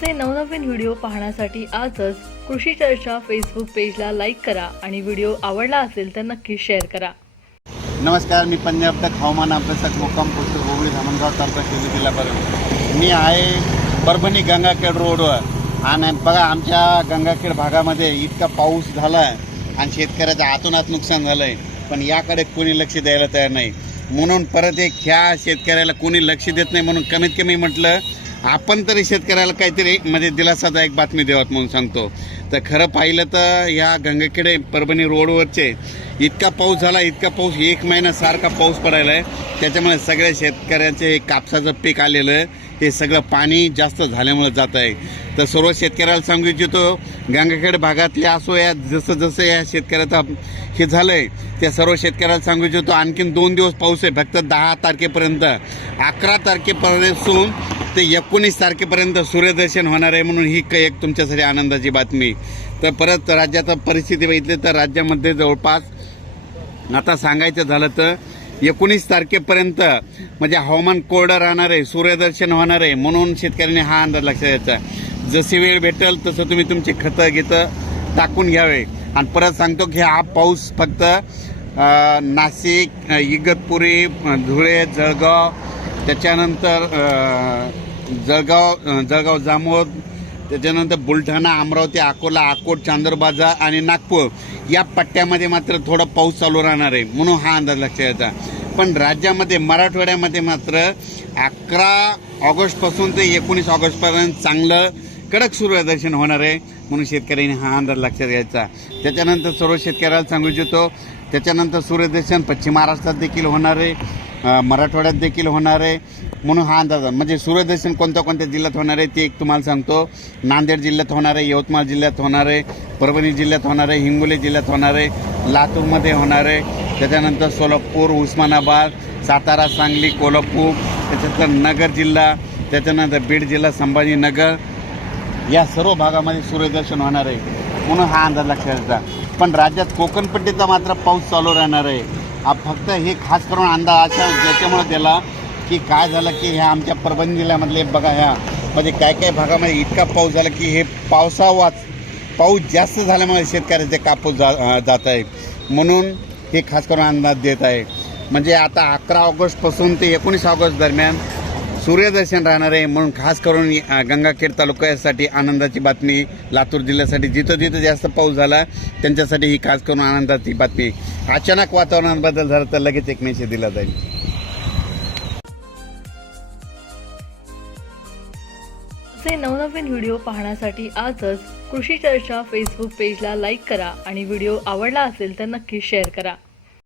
आमचे नवनवीन व्हिडिओ पाहण्यासाठी आजच कृषी चर्चा फेसबुक पेजला लाईक करा आणि व्हिडिओ आवडला असेल तर नक्की शेअर करा नमस्कार मी पंजाब तक हवामान अभ्यासक मुक्काम पोस्ट होवळी धामणगाव तालुका शिर्डी जिल्हा परभणी मी आहे परभणी गंगाखेड रोडवर आणि बघा आमच्या गंगाखेड भागामध्ये इतका पाऊस झाला आहे आणि शेतकऱ्याचं आत नुकसान झालं आहे पण याकडे कोणी लक्ष द्यायला तयार नाही म्हणून परत एक ह्या शेतकऱ्याला कोणी लक्ष देत नाही म्हणून कमीत कमी म्हटलं आपण तरी शेतकऱ्याला काहीतरी म्हणजे दिलासादायक एक बातमी देवत म्हणून सांगतो तर खरं पाहिलं तर ह्या गंगाखेडे परभणी रोडवरचे इतका पाऊस झाला इतका पाऊस एक महिना सारखा पाऊस पडायला आहे त्याच्यामुळे सगळ्या शेतकऱ्यांचे कापसाचं पीक आलेलं आहे ते सगळं पाणी जास्त झाल्यामुळं जात आहे तर सर्व शेतकऱ्याला सांगू इच्छितो गंगाखेड भागातले असो या जसं जसं या शेतकऱ्याचा हे झालं आहे त्या सर्व शेतकऱ्याला सांगू इच्छितो आणखीन दोन दिवस पाऊस आहे फक्त दहा तारखेपर्यंत अकरा तारखेपर्यंतसून ते एकोणीस तारखेपर्यंत सूर्यदर्शन होणार आहे म्हणून ही एक तुमच्यासाठी आनंदाची बातमी तर परत राज्याचा परिस्थिती बघितली तर राज्यामध्ये जवळपास आता सांगायचं झालं तर एकोणीस तारखेपर्यंत म्हणजे हवामान कोरडं राहणार आहे सूर्यदर्शन होणार आहे म्हणून शेतकऱ्यांनी हा अंदाज लक्षात द्यायचा जशी वेळ भेटेल तसं तुम्ही तुमची खतं घेतं टाकून घ्यावे आणि परत सांगतो की हा पाऊस फक्त नाशिक इगतपुरी धुळे जळगाव त्याच्यानंतर जळगाव जळगाव जामोद त्याच्यानंतर बुलढाणा अमरावती अकोला अकोट चांदूरबाजा आणि नागपूर या पट्ट्यामध्ये मात्र थोडा पाऊस चालू राहणार आहे म्हणून हा अंदाज लक्षात यायचा पण राज्यामध्ये मराठवाड्यामध्ये मात्र अकरा ऑगस्टपासून ते एकोणीस ऑगस्टपर्यंत चांगलं कडक सूर्यदर्शन होणार आहे म्हणून शेतकऱ्यांनी हा अंदाज लक्षात घ्यायचा त्याच्यानंतर सर्व शेतकऱ्याला सांगू इच्छितो त्याच्यानंतर सूर्यदर्शन पश्चिम महाराष्ट्रात देखील होणार आहे मराठवाड्यात देखील होणार आहे म्हणून हा अंदाज म्हणजे सूर्यदर्शन कोणत्या कोणत्या जिल्ह्यात होणार आहे ते एक तुम्हाला सांगतो नांदेड जिल्ह्यात होणार आहे यवतमाळ जिल्ह्यात होणार आहे परभणी जिल्ह्यात होणार आहे हिंगोली जिल्ह्यात होणार आहे लातूरमध्ये होणार आहे त्याच्यानंतर सोलापूर उस्मानाबाद सातारा सांगली कोल्हापूर त्याच्यानंतर नगर जिल्हा त्याच्यानंतर बीड जिल्हा संभाजीनगर या सर्व भागामध्ये सूर्यदर्शन होणार आहे म्हणून हा अंदाज लक्षात येतात पण राज्यात कोकणपट्टीचा मात्र पाऊस चालू राहणार आहे फक्त हे खास करून अंदाज अशा ज्याच्यामुळे दिला की काय झालं की ह्या आमच्या परभणी जिल्ह्यामधले बघा ह्या म्हणजे काय काय भागामध्ये इतका पाऊस झाला की हे पावसावाच पाऊस जास्त झाल्यामुळे शेतकऱ्याचे कापूस जा जात आहे म्हणून हे खास करून अंदाज देत आहे म्हणजे आता अकरा ऑगस्टपासून ते एकोणीस ऑगस्ट दरम्यान सूर्यदर्शन राहणार आहे म्हणून खास करून गंगाखेड तालुक्यासाठी आनंदाची बातमी लातूर जिल्ह्यासाठी जिथं जिथं जास्त पाऊस झाला त्यांच्यासाठी ही खास करून आनंदाची बातमी अचानक वातावरणात बदल झाला तर लगेच एक मेसेज दिला जाईल असे नवनवीन व्हिडिओ पाहण्यासाठी आजच कृषी चर्चा फेसबुक पेजला लाईक करा आणि व्हिडिओ आवडला असेल तर नक्की शेअर करा